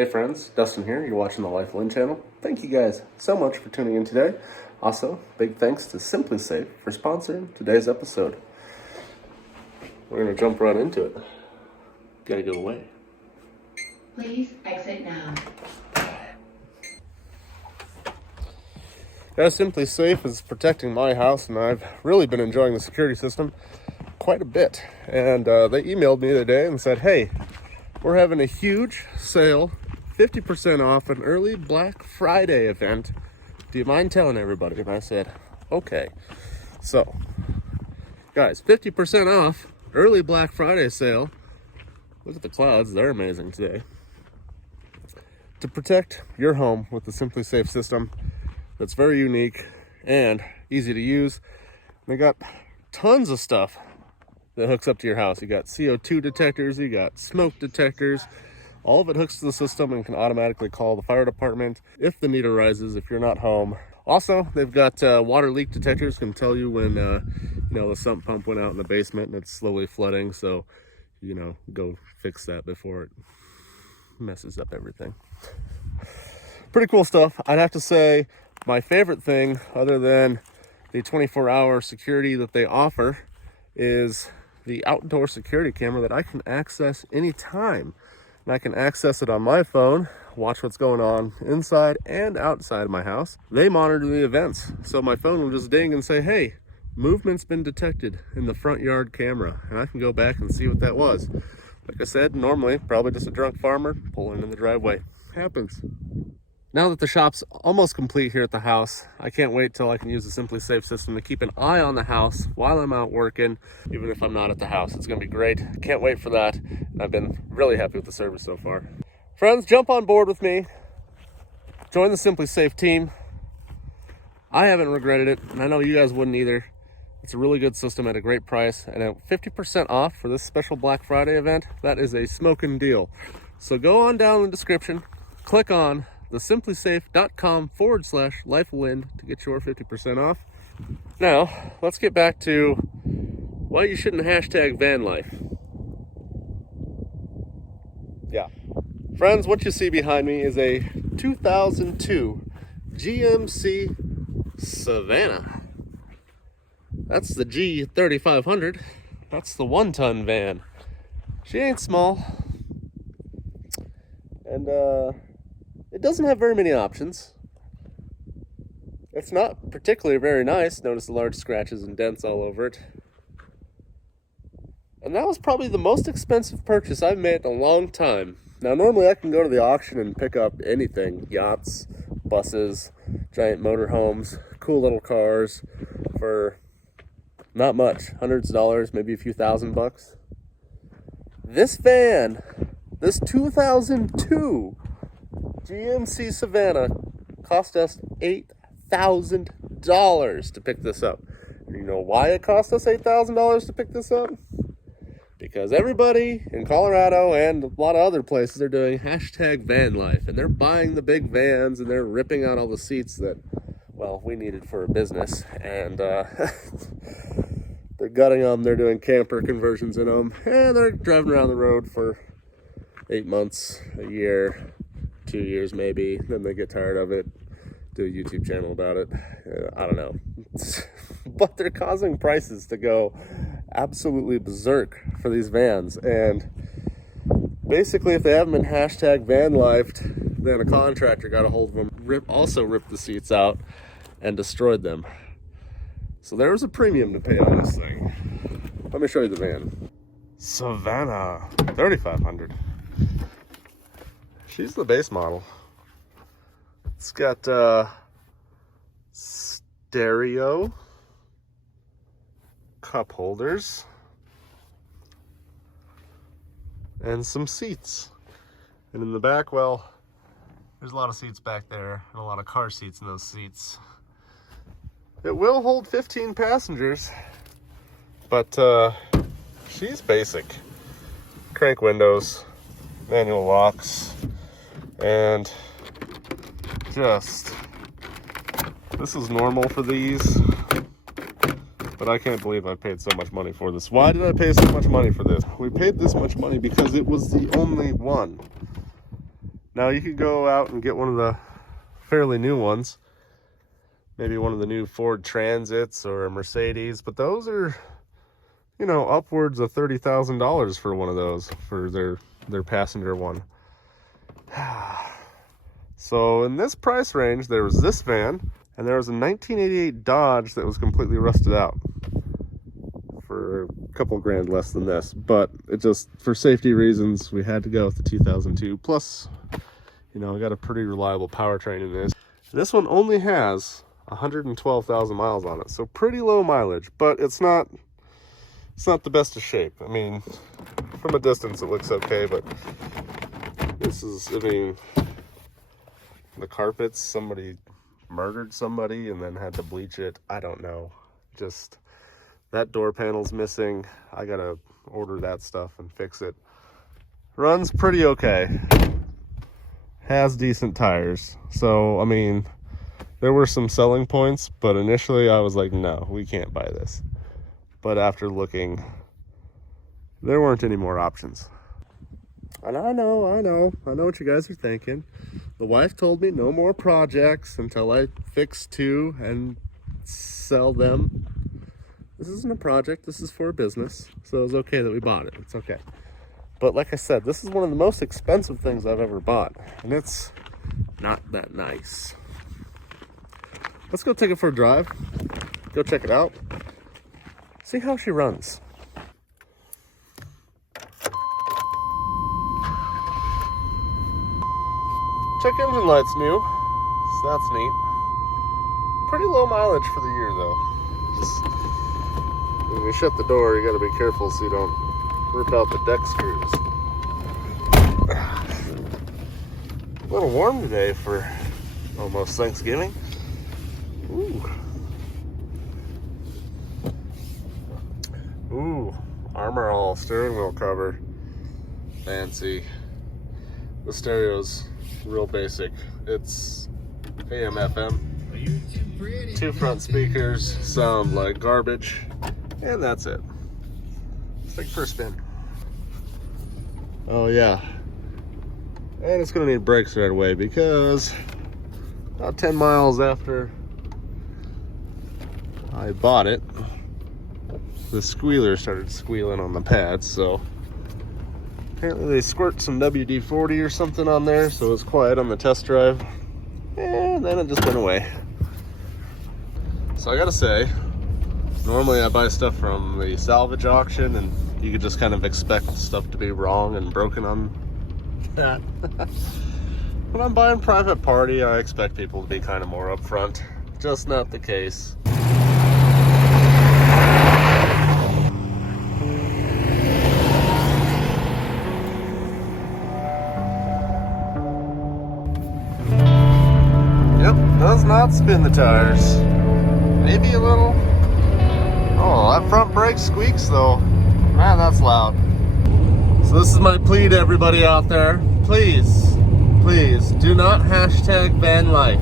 Hey friends, Dustin here. You're watching the Life Lynn channel. Thank you guys so much for tuning in today. Also, big thanks to SimpliSafe for sponsoring today's episode. We're going to jump right into it. Gotta go away. Please exit now. Guys, SimpliSafe is protecting my house, and I've really been enjoying the security system quite a bit. And they emailed me the other day and said, hey, we're having a huge sale, 50% off an early Black Friday event. Do you mind telling everybody? And I said, okay. So, guys, 50% off early Black Friday sale. Look at the clouds, they're amazing today. To protect your home with the SimpliSafe system that's very unique and easy to use. They got tons of stuff that hooks up to your house. You got CO2 detectors, you got smoke detectors. All of it hooks to the system and can automatically call the fire department if the need arises, if you're not home. Also, they've got water leak detectors, can tell you when the sump pump went out in the basement and it's slowly flooding. So, go fix that before it messes up everything. Pretty cool stuff. I'd have to say my favorite thing, other than the 24-hour security that they offer, is the outdoor security camera that I can access anytime. And I can access it on my phone, watch what's going on inside and outside of my house. They monitor the events, so my phone will just ding and say, hey, movement's been detected in the front yard camera, and I can go back and see what that was. Like I said, normally probably just a drunk farmer pulling in the driveway. Happens. Now that the shop's almost complete here at the house, I can't wait till I can use the SimpliSafe system to keep an eye on the house while I'm out working, even if I'm not at the house. It's gonna be great. Can't wait for that. And I've been really happy with the service so far. Friends, jump on board with me. Join the SimpliSafe team. I haven't regretted it, and I know you guys wouldn't either. It's a really good system at a great price, and at 50% off for this special Black Friday event. That is a smoking deal. So go on down in the description, click on the simplisafe.com/lifewind to get your 50% off. Now, let's get back to why you shouldn't hashtag vanlife. Yeah. Friends, what you see behind me is a 2002 GMC Savannah. That's the G3500. That's the 1-ton van. She ain't small. And, it doesn't have very many options. It's not particularly very nice. Notice the large scratches and dents all over it. And that was probably the most expensive purchase I've made in a long time. Now, normally I can go to the auction and pick up anything. Yachts, buses, giant motorhomes, cool little cars for not much. Hundreds of dollars, maybe a few $1,000. This van, this 2002 GMC Savannah, cost us $8,000 to pick this up. And you know why it cost us $8,000 to pick this up? Because everybody in Colorado and a lot of other places are doing hashtag van life, and they're buying the big vans and they're ripping out all the seats that, well, we needed for a business, and they're gutting them. They're doing camper conversions in them, and they're driving around the road for 8 months, a year, 2 years maybe. Then they get tired of it, do a YouTube channel about it. I don't know. But they're causing prices to go absolutely berserk for these vans. And basically, if they haven't been hashtag van lifed, then a contractor got a hold of them, also ripped the seats out and destroyed them. So there was a premium to pay on this thing. Let me show you the van. Savannah 3500. She's the base model. It's got stereo, cup holders, and some seats. And in the back, well, there's a lot of seats back there and a lot of car seats in those seats. It will hold 15 passengers, but she's basic. Crank windows, manual locks, and just, this is normal for these, but I can't believe I paid so much money for this. Why did I pay so much money for this? We paid this much money because it was the only one. Now you could go out and get one of the fairly new ones, maybe one of the new Ford Transits or a Mercedes, but those are, you know, upwards of $30,000 for one of those, for their passenger one. So in this price range, there was this van, and there was a 1988 Dodge that was completely rusted out for a couple grand less than this. But it just, for safety reasons, we had to go with the 2002. Plus, you know, I got a pretty reliable powertrain in this. This one only has 112,000 miles on it, so pretty low mileage, but it's not the best of shape. I mean, from a distance it looks okay, but this is, I mean, the carpets, somebody murdered somebody and then had to bleach it. I don't know. Just, that door panel's missing. I gotta order that stuff and fix it. Runs pretty okay. Has decent tires. So, I mean, there were some selling points, but initially I was like, no, we can't buy this. But after looking, there weren't any more options. And I know what you guys are thinking. The wife told me no more projects until I fix two and sell them. This isn't a project, this is for a business. So it was okay that we bought it, it's okay. But like I said, this is one of the most expensive things I've ever bought. And it's not that nice. Let's go take it for a drive. Go check it out. See how she runs. Check engine light's new, so that's neat. Pretty low mileage for the year though. Just, when you shut the door, you gotta be careful so you don't rip out the deck screws. A little warm today for almost Thanksgiving. Ooh. Ooh, Armor All steering wheel cover. Fancy. The stereo's real basic. It's AM FM. Two front speakers sound like garbage, and that's it. Let's take it for a spin. Oh yeah, and it's gonna need brakes right away because about 10 miles after I bought it, the squealer started squealing on the pads. So apparently they squirt some WD-40 or something on there, so it was quiet on the test drive, and then it just went away. So I gotta say, normally I buy stuff from the salvage auction and you could just kind of expect stuff to be wrong and broken on that. When I'm buying private party, I expect people to be kind of more upfront. Just not the case. Does not spin the tires. Maybe a little. Oh, that front brake squeaks though. Man, that's loud. So this is my plea to everybody out there. Please, please do not hashtag van life.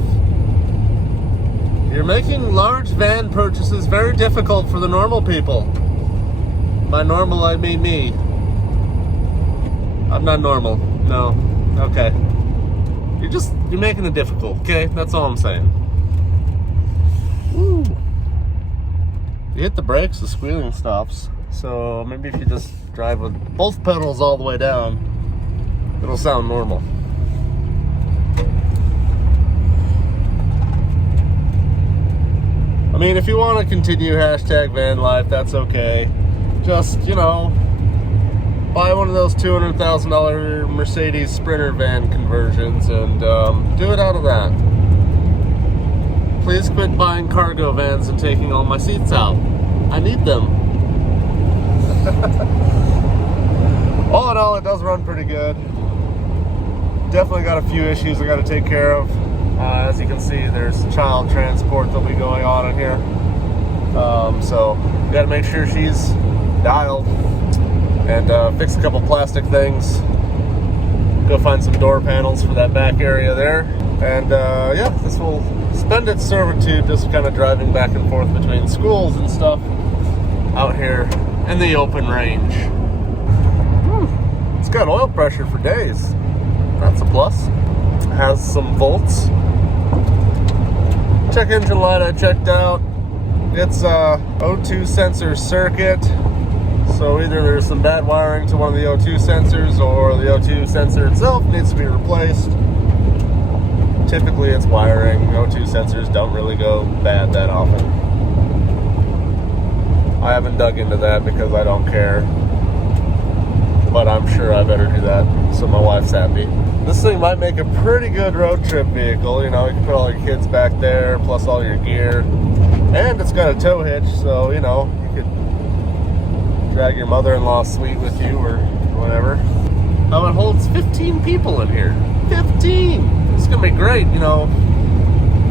You're making large van purchases very difficult for the normal people. By normal, I mean me. I'm not normal. No. Okay. You're making it difficult, okay? That's all I'm saying. Woo. You hit the brakes, the squealing stops. So maybe if you just drive with both pedals all the way down, it'll sound normal. I mean, if you want to continue hashtag van life, that's okay. Just, you know, buy one of those $200,000 Mercedes Sprinter van conversions and do it out of that. Please quit buying cargo vans and taking all my seats out. I need them. All in all, it does run pretty good. Definitely got a few issues I got to take care of. As you can see, there's child transport that'll be going on in here. So got to make sure she's dialed. And fix a couple plastic things. Go find some door panels for that back area there. And yeah, this will spend its servitude just kind of driving back and forth between schools and stuff out here in the open range. It's got oil pressure for days. That's a plus. Has some volts. Check engine light I checked out. It's a O2 sensor circuit. So either there's some bad wiring to one of the O2 sensors, or the O2 sensor itself needs to be replaced. Typically it's wiring. O2 sensors don't really go bad that often. I haven't dug into that because I don't care. But I'm sure I better do that so my wife's happy. This thing might make a pretty good road trip vehicle. You know, you can put all your kids back there, plus all your gear. And it's got a tow hitch, so, you know, you could drag your mother-in-law suite with you or whatever. Now it holds 15 people in here. 15! It's gonna be great, you know.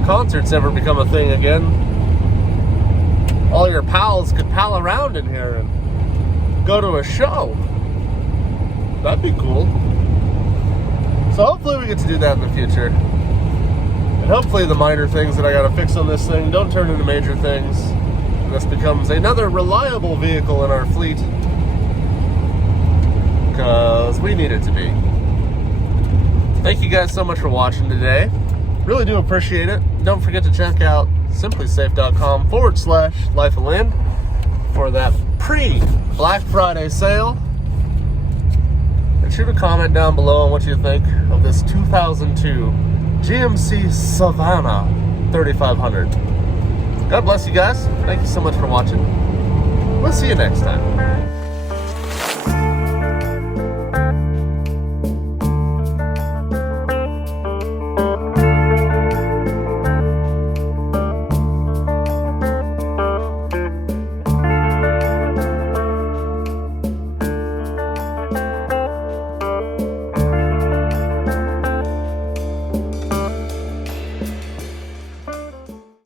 Concerts ever become a thing again, all your pals could pal around in here and go to a show. That'd be cool. So hopefully we get to do that in the future. And hopefully the minor things that I gotta fix on this thing don't turn into major things. And this becomes another reliable vehicle in our fleet. Because we need it to be. Thank you guys so much for watching today. Really do appreciate it. Don't forget to check out SimpliSafe.com/lifeofland for that pre-Black Friday sale. And shoot a comment down below on what you think of this 2002 GMC Savannah 3500. God bless you guys. Thank you so much for watching. We'll see you next time.